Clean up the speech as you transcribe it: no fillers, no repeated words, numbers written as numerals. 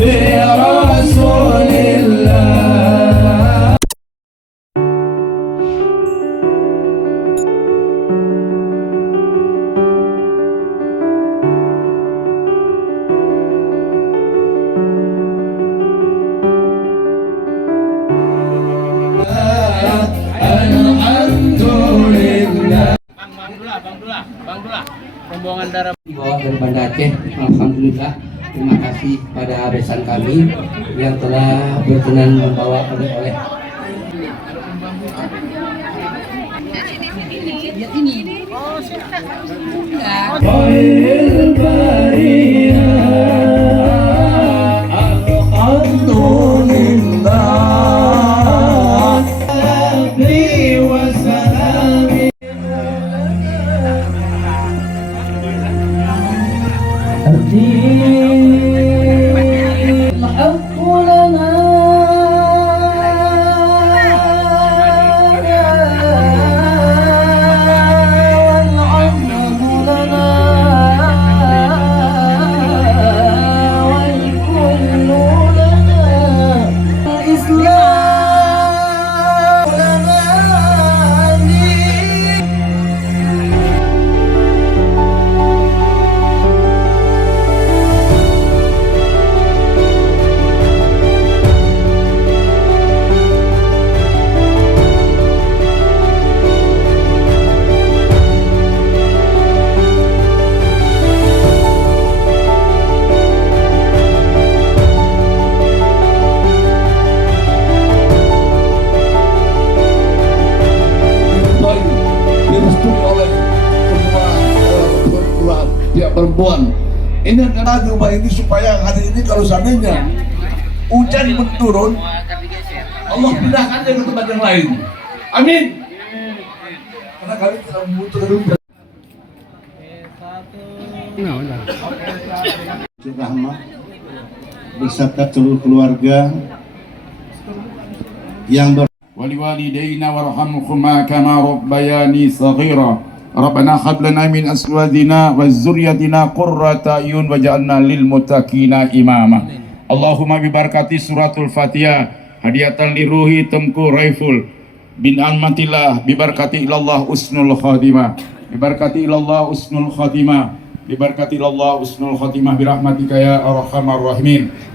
برسول الله. Alhamdulillah. Bang Dula, rombongan darah Bawa dari Banda Aceh, alhamdulillah. Terima kasih pada besan kami yang telah berkenan membawa oleh-oleh. Khairul bariyah, alhamdulillah. Salli wa salami. الحق لنا والعظم لنا والكل لنا الإسلام لنا دين. Direstui oleh semua perguruan pihak perempuan. Ini adalah rumah ini supaya hari ini kalau seandainya hujan menurun, Allah pindahkan dia ke tempat yang lain. Amin. Karena kami tidak membutuhkan hujan. Rahmah beserta seluruh keluarga yang ولوالدينا وارحمهما كما ربياني صغيرا ربنا هب لنا من أزواجنا وذريتنا قرة أعين واجعلنا للمتقين إماما اللهم ببركة سورة الفاتحة هدية لروحي تمكو ريفul bin almatillah bibarkati ilallah usnul khatimah bibarkati ilallah usnul khatimah bibarkati ilallah usnul khatimah birahmatika ya arhamar rahimin.